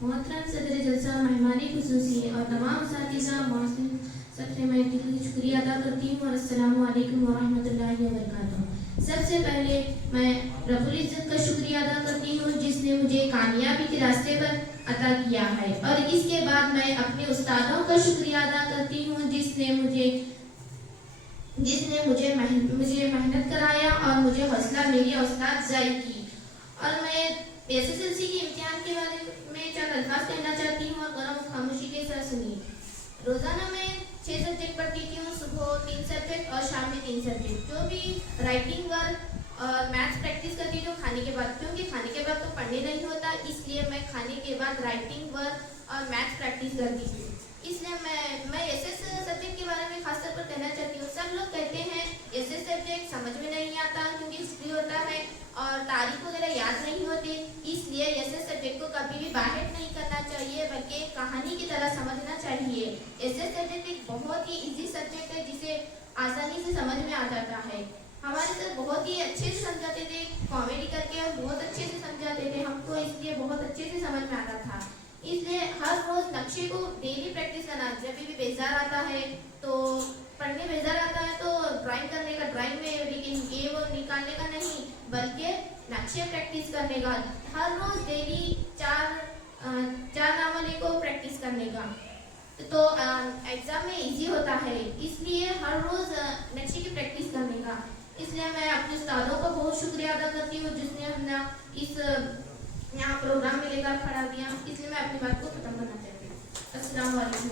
मोहतरम सदर जलसा, मेहमानी खुसूसी और तमाम साथीज़ा मौसम सबसे मैं दिल से शुक्रिया अदा करती हूँ और अस्सलामु अलैकुम वरहमतुल्लाहि वबरकातुहू। सबसे पहले मैं रब्बुल इज़्ज़त का शुक्रिया अदा करती हूँ जिसने मुझे कामयाबी के रास्ते पर अता किया है, और इसके बाद मैं अपने उस्तादों का शुक्रिया अदा करती हूँ जिसने मुझे मेहनत कराया और मुझे हौसला मेरी हौसला अफजाई की। और मैं एसएसएलसी के इम्तिहान के बारे में चंद अल्फाज कहना चाहती हूँ और गरम खामोशी के साथ सुनिए। रोज़ाना मैं 6 सब्जेक्ट पढ़ती हूँ, सुबह 3 सब्जेक्ट और शाम में 3 सब्जेक्ट। जो भी राइटिंग वर्क और मैथ्स प्रैक्टिस करती हूँ खाने के बाद, क्योंकि खाने के बाद तो पढ़ने नहीं होता, इसलिए मैं खाने के बाद राइटिंग वर्क और मैथ्स प्रैक्टिस करती हूँ। इसलिए मैं एसएस सब्जेक्ट के बारे में खासतौर पर कहना चाहती हूँ। सब लोग कहते हैं एसएस सब्जेक्ट समझ में नहीं आता क्योंकि हिस्ट्री होता है और तारीख वगैरह याद नहीं होती, इसलिए एसएस सब्जेक्ट को कभी भी बाहर नहीं करना चाहिए बल्कि कहानी की तरह समझना चाहिए। एसएस सब्जेक्ट एक बहुत ही इजी सब्जेक्ट है जिसे आसानी से समझ में आ जाता है। हमारे सर बहुत ही अच्छे से समझाते थे, कॉमेडी करके और बहुत अच्छे से समझाते थे हमको, इसलिए बहुत अच्छे से समझ में आता था। इसलिए हर रोज नक्शे को डेली प्रैक्टिस करना। जब भी बेजार आता है तो पढ़ने बेजार आता है तो ड्राइंग करने का, ड्राइंग में लेकिन ये वो निकालने का नहीं बल्कि नक्शे प्रैक्टिस करने का। हर रोज डेली चार नावले को प्रैक्टिस करने का, तो एग्जाम में इजी होता है, इसलिए हर रोज नक्शे की प्रैक्टिस करने का। इसलिए मैं अपने उस्तादों का बहुत शुक्रिया अदा करती हूँ जिसने हमें इस यहाँ प्रोग्राम में लेकर खड़ा दिया। इसलिए मैं अपनी बात को खत्म करना चाहती हूँ। अस्सलाम वालेकुम।